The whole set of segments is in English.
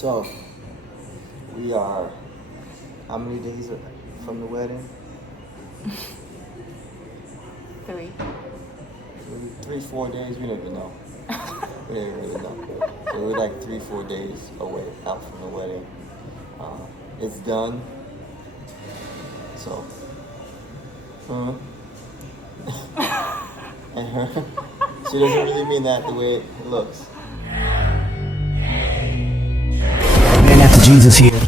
So, we are how many days from the wedding? 3. 4 days, we don't even know. We didn't really know. So we're like 4 days away out from the wedding. It's done. So, and her, she doesn't really mean that the way it looks. Man after Jesus here.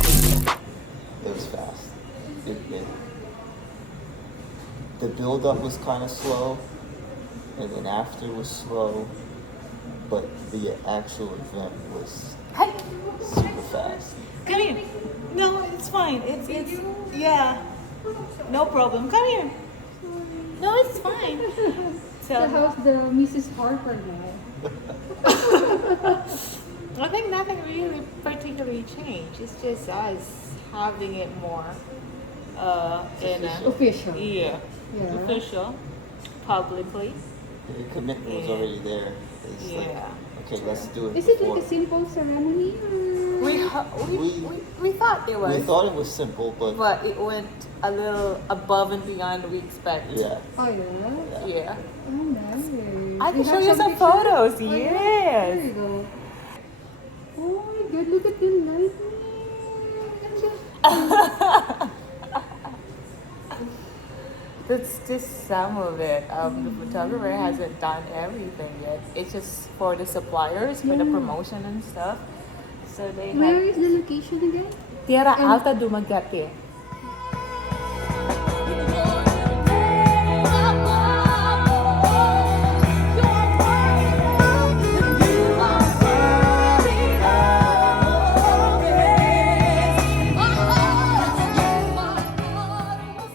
It was fast. The build-up was kind of slow, and then after was slow, but the actual event was Hey, super fast. come here. No, it's fine. It's yeah. No problem. Come here. No, it's fine. So how's the Mrs. Harper now? I think nothing really particularly changed. It's just us having it more in a Official. yeah, Yeah. official, publicly. The commitment was already there. It's like, Yeah. okay, let's do it. Is it before. like a simple ceremony? Or? We thought it was, We thought it was simple, but but it went a little above and beyond we expected. yeah. Oh yeah. Yeah. Oh nice. I can You show have you some pictures? photos. Oh, yeah? Yes. There you go. Oh my god, look at the lightning. That's just some of it. The photographer hasn't done everything yet. It's just for the suppliers, for the Yeah. promotion and stuff. So they Where have is the location again? Tierra And- Alta Dumaguete.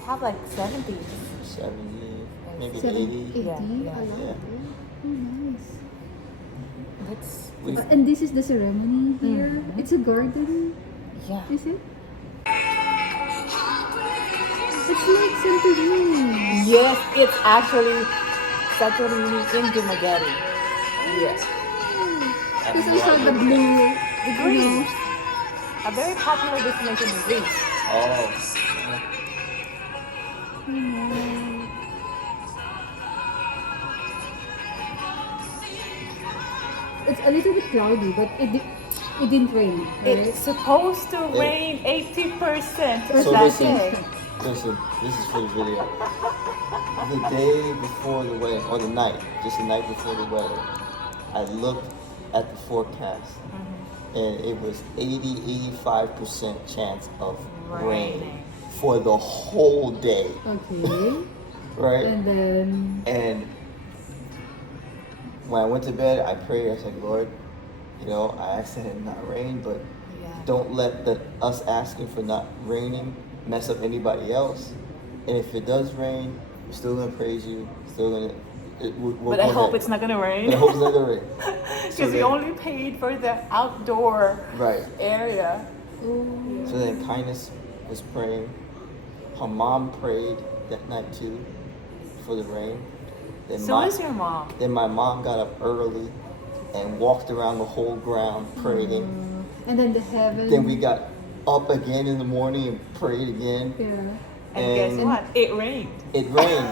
Have like 70. 70, maybe 70, 80. 80? Yeah, yeah. I like Yeah. it. Oh nice. That's We- And this is the ceremony here. Mhm. It's a garden, yeah. is it? It's like Santorini. Yes, it's actually Santorini in Dumaguete. Yes. Because I saw the blue. The Greece. A very popular destination in Greece. Oh. It's a little bit cloudy, but it didn't rain, right? It's supposed to rain 80% So that listen, day. listen, this is for the video. The day before the wedding, or the night, just the night before the wedding, I looked at the forecast, and it was 85% chance of rain Raining. for the whole day, Okay. right? And then And when I went to bed, I prayed. I said, Lord, I asked that it not rain, but Yeah. don't let us asking for not raining mess up anybody else. And if it does rain, we're still gonna praise you. Still gonna. We'll But I go hope ahead. it's not gonna But rain. I hope it's not gonna rain. Because we then- only paid for the outdoor Right. area. So then Kindness was praying. Her mom prayed that night too for the rain. Then So is your mom. Then my mom got up early and walked around the whole ground praying. and then the heaven. Then we got up again in the morning and prayed again. Yeah. And guess And- what? It rained. It rained.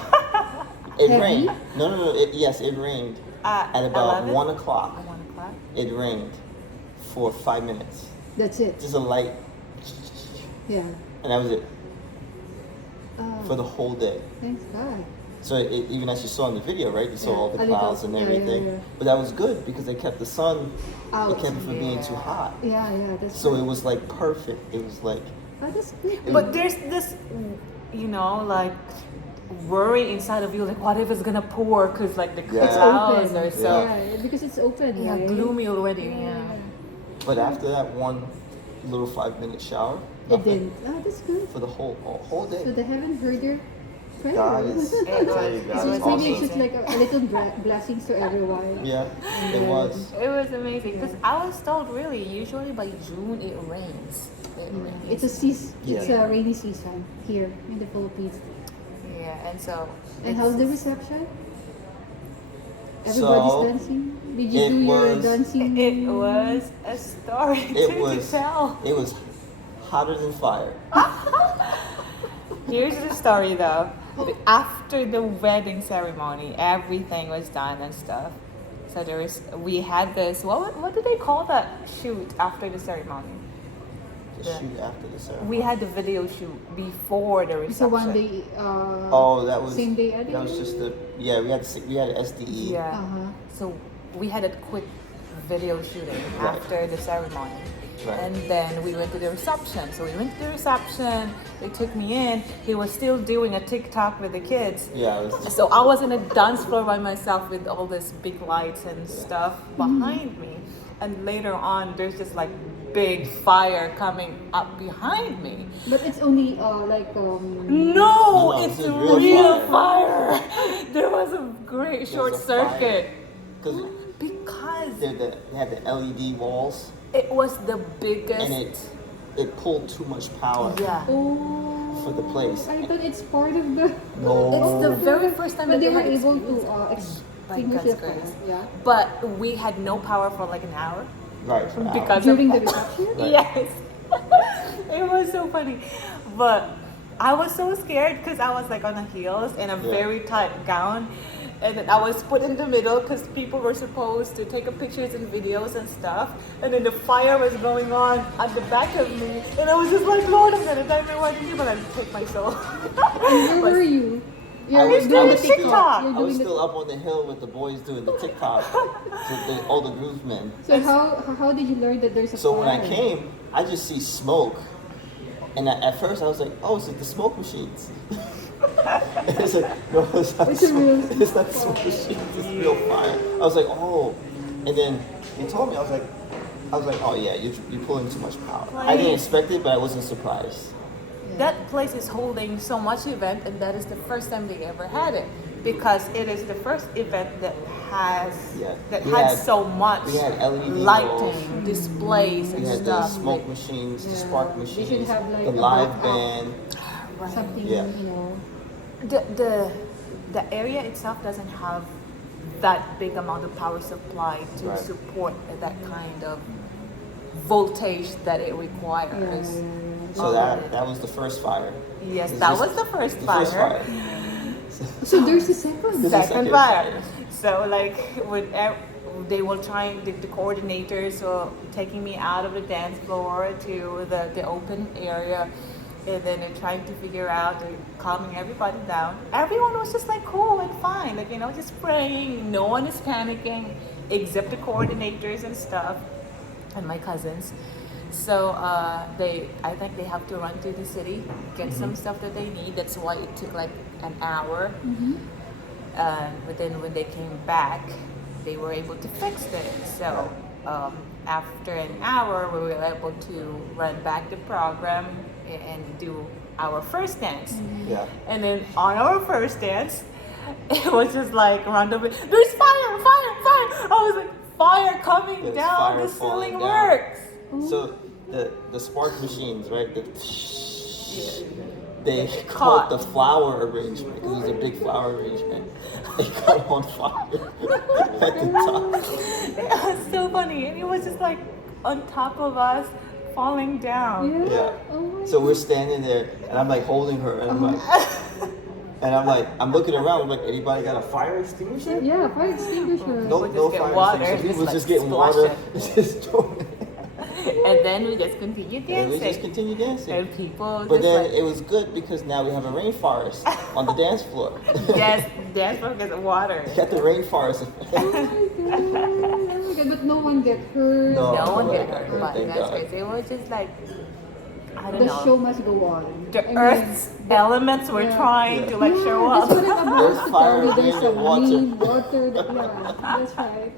It Heavy? rained. No. Yes, it rained. At about 11? 1 o'clock, At 1 o'clock. it rained for 5 minutes. That's it. Just a light, Yeah. and that was it Oh, for the whole day. thanks God. So even as you saw in the video, right? You saw Yeah, all the a little- clouds and yeah, everything. yeah. But that was good because they kept the sun. Out. It kept it from being too Yeah. hot. Yeah, that's So right. it was like perfect. It was like Oh, that's good. But there's this, like worry inside of you, like what if it's gonna pour? Cause like the Yeah. It's clouds open. are so Yeah, because it's open. yeah, right? gloomy already. Yeah. But after that one little 5-minute shower, It nothing didn't. Oh, that's good. for the whole So day. the heaven heard your prayer. God is, I tell you, God So is maybe awesome. it's just like a little blessings to everyone. Yeah, it was. It was amazing because I was told really usually by June it rains. It rains. It's a Yeah. it's a rainy season here in the Philippines. Yeah, and so. And how's the reception? Everybody's So, dancing. Did you it do your was- dancing? It was a story to tell. It was hotter than fire. Here's the story though. After the wedding ceremony, everything was done and stuff. So we had this. What do they call that shoot after the ceremony? The shoot after the ceremony. We had the video shoot before the reception. So one day. Oh, that was same day editing? That was just we had an SDE. Yeah. So we had a quick video shooting Right. after the ceremony. Right. And then we went to the reception. So we went to the reception. They took me in. He was still doing a TikTok with the kids. Yeah, it was just, So I was in a dance floor by myself with all these big lights and stuff behind me. And later on, there's just like big fire coming up behind me. But it's only No, No, it's it's a real, real fire. There was a great short a fire. circuit. because Because they had the LED walls, it was the biggest. and it pulled too much power Yeah. Oh. for the place. I thought it's part of the. No. It's the very first time But that they were had able experienced to it. extinguish God's the fire. grace. Yeah. But we had no power for like an hour Right. For hours. because During of the reception. Right. Yes. It was so funny. But I was so scared because I was like on the heels in a Yeah. very tight gown. And then I was put in the middle because people were supposed to take pictures and videos and stuff. And then the fire was going on at the back of me. And I was just like, Lord, I'm going to die my wedding, but I'll take my soul. And where were you? I was doing the still- TikTok. You're I was doing the- still up on the hill with the boys doing the TikTok, all the groomsmen. So how did you learn that there's a So fire? when I came, I just see smoke, and at first I was like, "Oh, it's like the smoke machines." And it's like, no, it's not. It's a real- It's not the smoke machines. It's real fire. I was like, "Oh," and then he told me, I was like, "Oh yeah, you're pulling too much power." I didn't expect it, but I wasn't surprised. That place is holding so much event, and that is the first time they ever had it, because it is the first event that has Yeah. that We had had- so much we had LED lighting, displays, We and had the stuff. smoke machines, the Yeah. spark They should machines, have, like, the a live backup. band. Something, Yeah. you know. The area itself doesn't have that big amount of power supply to Right. support that kind of voltage that it requires. So that was the first fire. Yes, It's that just was the first the fire. first fire. So there's a second. This is Second second fire. fire. So like they were trying, the coordinators were taking me out of the dance floor to the open area, and then they're trying to figure out, they're calming everybody down. Everyone was just like cool and fine, like, you know, just praying. No one is panicking except the coordinators and stuff, and my cousins. So I think they have to run to the city, get some stuff that they need. That's why it took like an hour. But then when they came back, they were able to fix it. So after an hour, we were able to run back the program and do our first dance. Yeah. And then on our first dance, it was just like randomly, there's fire, fire, fire. I was like, fire coming There's down, fire the falling ceiling down. works. So the spark machines, right? They Caught. caught the flower arrangement because it was a big flower arrangement. They caught on fire at the top. It was so funny, and it was just like on top of us, falling down. Yeah. Oh my So we're standing there, and I'm like holding her, and I'm like, I'm looking around. I'm like, anybody got a fire extinguisher? Yeah, fire extinguisher. No, just no get fire water, extinguisher. just, We was like, just getting splash water, it. just throwing it. And then we just continued And we dancing. just continue dancing. And people But just then like, it was good because now we have a rainforest on the dance floor. yes, dance floor gets water. Got the rainforest. Oh my god, but no one get hurt. No. No one Oh, get my hurt, God, but thank that's God. crazy. It was just like, I don't The know. show must go on. The I mean, Earth's elements were yeah. trying to like show That's up. what I'm There's about to fire, tell you. There's wind, a and water. wind, water. Yeah, that's right.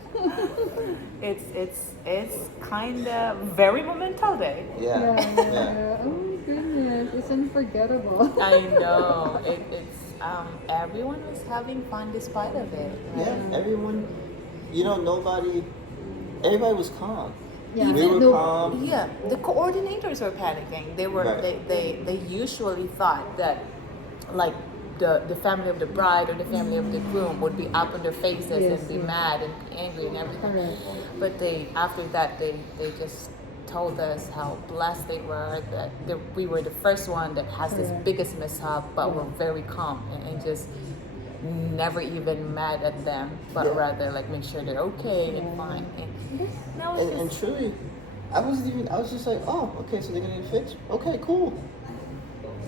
It's kind of very monumental day. Yeah. Yeah. Oh my goodness, it's unforgettable. I know. It's everyone was having fun despite of it. Yeah, everyone, everybody was calm. Yeah, We were no- calm. Yeah, the coordinators were panicking. They were Right. they usually thought that like the family of the bride or the family of the groom would be up on their faces Yes, and be yes. mad and angry and everything. Correct. But after that they just told us how blessed they were that we were the first one that has this Correct. biggest mishap, but Yeah. we're very calm and just never even mad at them, but Yeah. rather like make sure they're okay and Yeah. fine. And That's, that was And just truly, I was just like, oh, okay, so they're gonna get fixed? Okay, cool.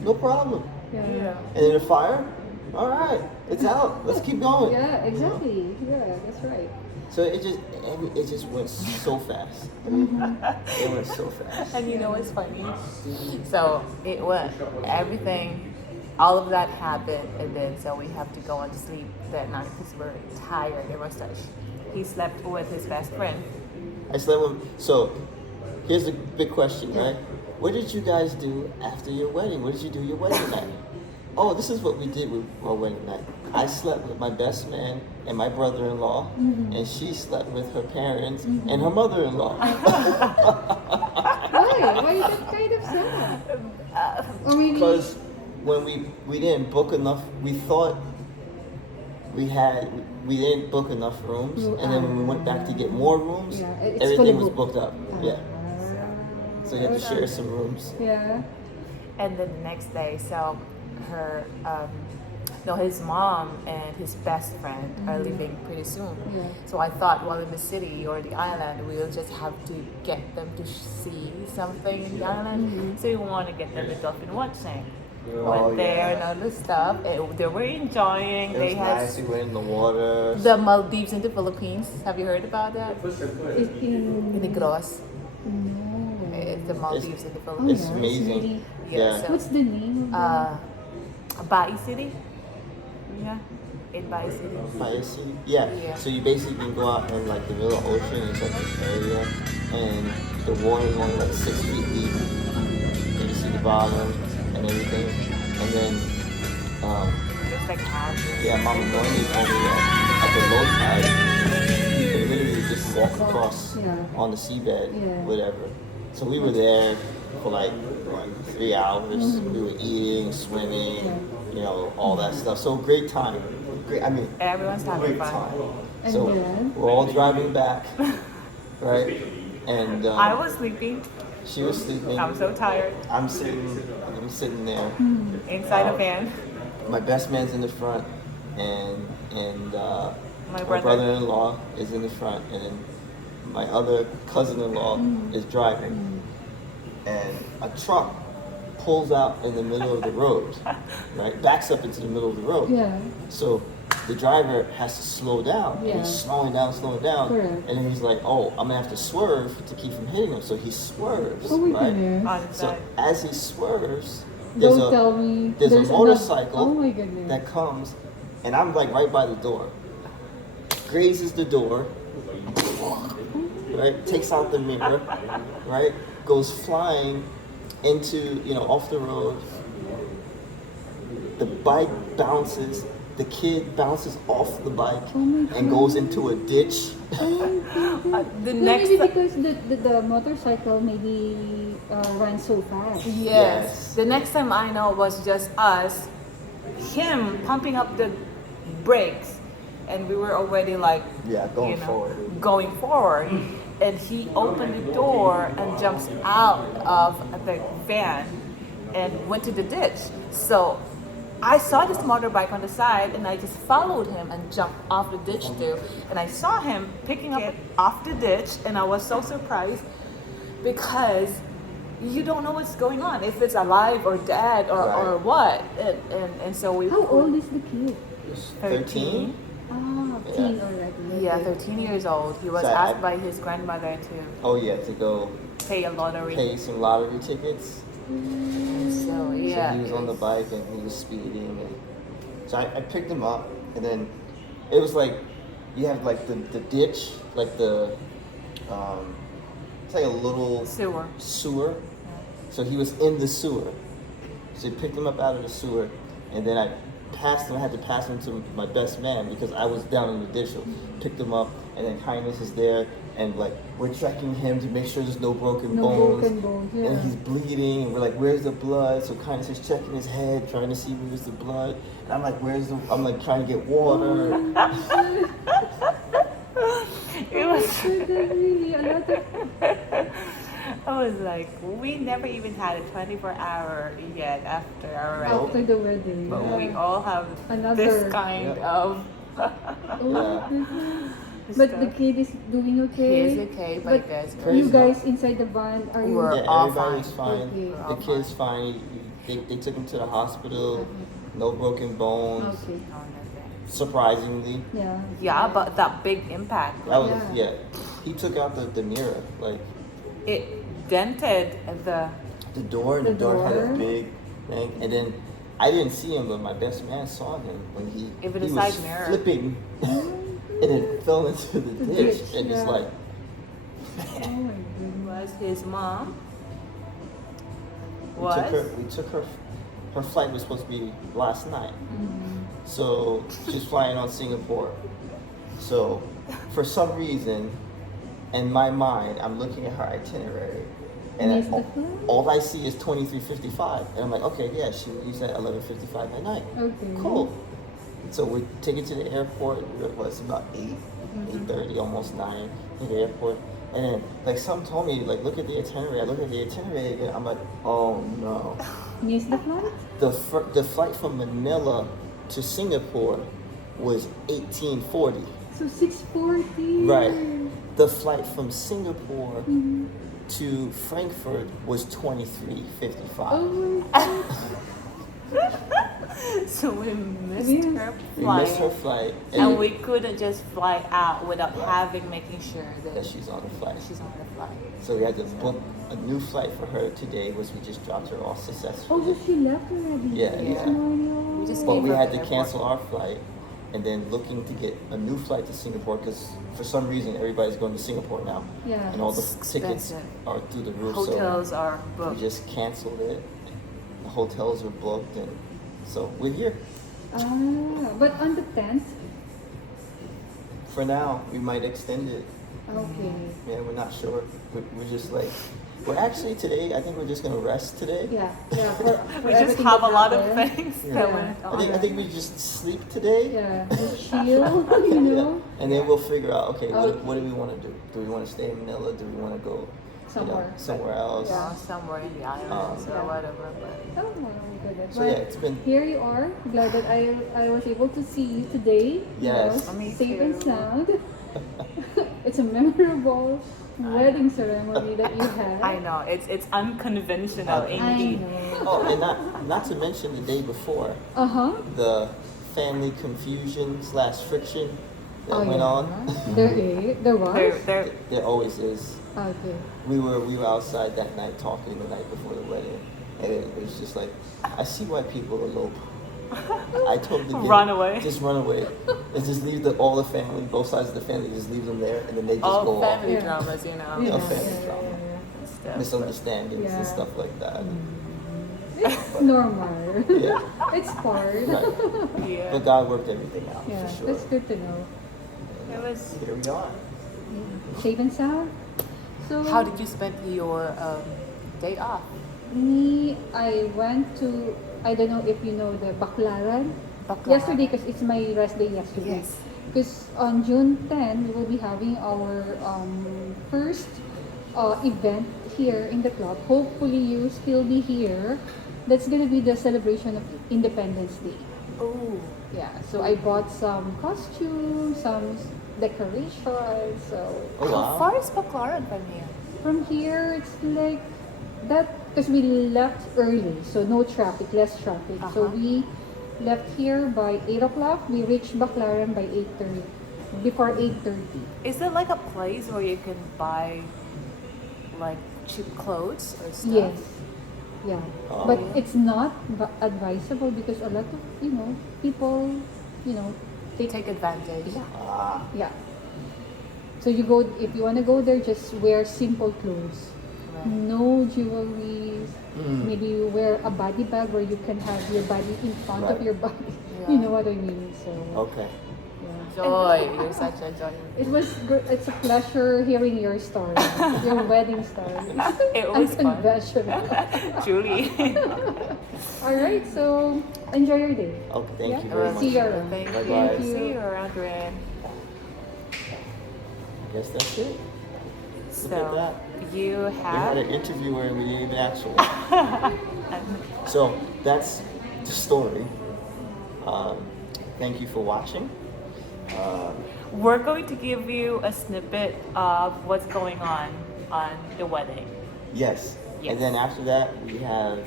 No problem. yeah. yeah. And then the fire? All right, it's out. Let's keep going. Yeah, exactly. Yeah, that's right. So it just went so fast. It went so fast. And you know what's funny? So it went everything, all of that happened, and then so we have to go on to sleep that night because we're tired. It was such. He slept with his best friend. I slept with. So here's the big question, right? What did you guys do after your wedding? What did you do your wedding night? Oh, this is what we did with our wedding night. I slept with my best man and my brother-in-law, and she slept with her parents and her mother-in-law. Why? Why is that kind of sad? Or maybe. Because when we didn't book enough, we thought we didn't book enough rooms, and then when we went back to get more rooms, Yeah, it's everything fully was booked. booked up. Yeah, so you had to share some rooms. Yeah. And then the next day, so her, his mom and his best friend are leaving pretty soon. Yeah. So I thought while in the city or the island, we'll just have to get them to see something in the island. So we want to get them the dolphin watching. Oh, Went there yeah. and all this stuff. They were enjoying. It They was had nice. We went in the water. the Maldives in the Philippines. Have you heard about that? Is in. Negros. No. It's the Maldives in the Oh, Philippines. It's yeah, amazing. really- Yeah. so- What's the name of Bai City. Yeah, in Bai City. Fire City? Yeah. Yeah. So you basically can go out in like the middle of the ocean. It's like this area, and the water is only like 6 feet deep. And you see the bottom and everything. And then, It's like houses. yeah, Mama Noemi told me that at the low tide, you can literally just walk across Yeah. on the seabed, Yeah. whatever. So we were there for like 3 hours. We were eating, swimming, you know, all that stuff. So great time. Great. I mean, Everyone's having great fun. time. And So then? we're all driving back, right? And I was sleeping. she was sleeping. I'm so tired. I'm sitting there. Inside a van. My best man's in the front, and My my brother. brother-in-law is in the front, and then my other cousin-in-law is driving, and a truck pulls out in the middle of the road, right? Backs up into the middle of the road. Yeah. So the driver has to slow down. And Yeah. he's slowing down. Correct. And then he's like, oh, I'm gonna have to swerve to keep from hitting him. So he swerves, Oh my right? goodness. On the So side. as he swerves, there's Don't tell me. there's a motorcycle Oh my goodness. that comes, and I'm like right by the door. Grazes the door, right? Takes out the mirror, right? Goes flying into, off the road. The bike bounces. The kid bounces off the bike Oh my and goes into a ditch. The No, next. maybe because the motorcycle maybe runs so fast. Yes. The next time I know was just us, him pumping up the brakes, and we were already like, Yeah, going forward. Going forward, and he opened the door and jumps out of the van and went to the ditch. So I saw this motorbike on the side, and I just followed him and jumped off the ditch too. And I saw him picking up it off the ditch, and I was so surprised because you don't know what's going on, if it's alive or dead or Right. what. And so we. How old is the kid? 13. Ah, Yeah. teen already. Yeah, 13 years old. He was So asked by his grandmother to Oh yeah, to go pay a lottery. pay some lottery tickets. So yeah. So he was on the bike and he was speeding. And so I picked him up, and then it was like you have like the ditch, like it's like a little Sewer. So he was in the sewer. So he picked him up out of the sewer, and then I passed them. I had to pass them to my best man because I was down in the ditch. So picked them up, and then Kindness is there, and like we're checking him to make sure there's no broken No bones. broken bones, yeah. And he's bleeding, and we're like, "Where's the blood?" So Kindness is checking his head, trying to see where's the blood. And I'm like, "Where's the?" I'm like trying to get water. It was. So that's really a lot of. I was like, we never even had a 24-hour yet after our wedding. After the wedding. But yeah. we all have Another- this kind Yeah. of. Oh, Yeah. goodness. But the kid is doing okay. He is okay, but that's you crazy. guys inside the van, are you? We're Yeah, all everybody's fine. fine. Okay. The kid's fine. They took him to the hospital. No broken bones. Okay. Surprisingly, Yeah. Yeah, but that big impact, that was Yeah. He took out the mirror, like it dented the. the door. The The door had a door. big thing, and then I didn't see him, but my best man saw him when he Even he the was side mirror. flipping, and it fell into the The ditch, ditch, and it's yeah. like Oh my goodness. Was his mom. we took her. Her flight was supposed to be last night. So she's flying on Singapore. So for some reason, in my mind, I'm looking at her itinerary, and Missed the flight? all I see is 23:55, and I'm like, okay, yeah, she leaves at 11:55 at night. Okay. Cool. So we take it to the airport. It was about 8:30, almost 9 at the airport. And then, like, some told me, like, look at the itinerary. I look at the itinerary again. I'm like, oh no. Missed the flight? The flight from Manila to Singapore was 1840. So 6:40. Right. The flight from Singapore to Frankfurt was 23:55. Oh my god. So we missed Yes. her We flight. missed her flight, And we couldn't just fly out without making sure that that she's on the flight. she's on the flight. So we had to book a new flight for her today, which we just dropped her off Oh, successfully. so she left already? Yeah, This yeah. morning? We just But gave we her had the to airport. cancel our flight and then looking to get a new flight to Singapore because for some reason everybody's going to Singapore now. Yeah. And all the It's tickets expensive. are through the roof. Hotels so are we booked. just canceled it. The hotels are booked, and so we're here. But on the 10th? For now, we might extend it. Okay. Yeah, we're not sure. We're just like, we're actually today, I think we're just going to rest today. Yeah. Yeah. We just have a lot of things Yeah. that Yeah. went I on. think, I think we just sleep today. Yeah. Just chill, you know? And then we'll figure out, okay, Okay. what do we want to do? Do we want to stay in Manila? Do we want to go Somewhere. somewhere else? Yeah, somewhere in the islands or Yeah. whatever. But Oh my goodness. So yeah, it's been Here you are. Glad that I was able to see you today. Yes. Me Safe and too. sound. It's a memorable wedding ceremony that you had. I know it's unconventional I indeed. know. oh, and not to mention the day before Uh-huh. the family confusion / friction that Oh, went yeah. on. There was? They're There always is. Okay. We were outside that night talking the night before the wedding, and it was just like, I see why people elope. I totally get it. Run away. Just run away. And just leave all the family, both sides of the family, just leave them there, and then they just all go family Yeah. dramas, you know. Yeah, family yeah, drama. and stuff. off, misunderstandings Yeah. and stuff like that. It's normal. Yeah. It's part. Right. Yeah. But God worked everything out Yeah, for sure. that's good to know. It was. Here we are. Safe and sound. So How did you spend your day off? me? I went to. I don't know if you know the Baclaran. Baclaran. Yesterday, because it's my rest day yesterday. Yes. Because on June 10, we will be having our first event here in the club. Hopefully, you still be here. That's gonna be the celebration of Independence Day. Oh. Yeah, so I bought some costumes, some decorations. So Oh, How wow. far is Baclaran from here? from here, it's like that because we left early, so no traffic, less traffic. So Uh-huh. we left here by 8 o'clock. We reached Baclaran by 8:30. Before 8:30. Is it like a place where you can buy like cheap clothes or stuff? Yes. Yeah. Oh. But it's not advisable because a lot of, people, They take advantage. Yeah. Ah, Yeah. So you go if you want to go there, just wear simple clothes. no jewelry. Maybe you wear a body bag where you can have your body in front of Right. your body. Yeah. You know what I mean? So Okay. yeah. Joy, you're such a joy. It's a pleasure hearing your story, your wedding story. It was fun. Unconventional. Truly. All right, so enjoy your day. Okay, thank Yeah. you very much. See you around. Thank Bye-bye. you. Thank you. See you around, Ren. I guess that's it. Look at So that. you We had have. an interviewer and we didn't even ask for one. So that's the story. Thank you for watching. We're going to give you a snippet of what's going on the wedding. Yes. Yes. And then after that, we have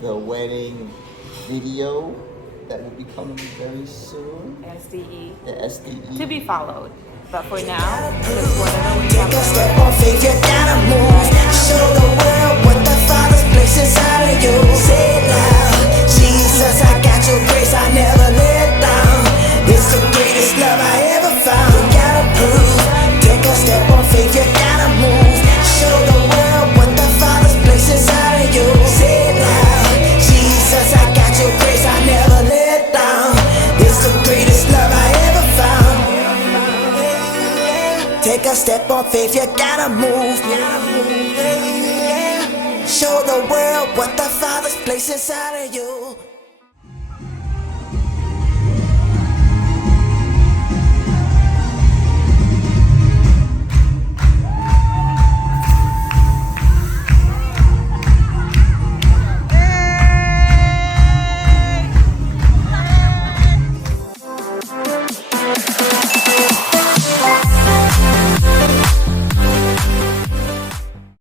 the wedding video that will be coming very soon. SDE. The SDE. To be followed. But for now, just whatever we Take a have. step on faith, you gotta move. Show the world what the Father's placed inside of you. Say it loud. Jesus, I got your grace, I never let down. It's the greatest love I ever found. Gotta prove. Take a step on faith, you gotta move. Show the world what the Father's placed inside of you. Say it loud. Jesus, I got your grace, I never let down. It's the greatest love I ever found. Take a step on faith, you gotta move. Show the world what the Father's placed inside of you.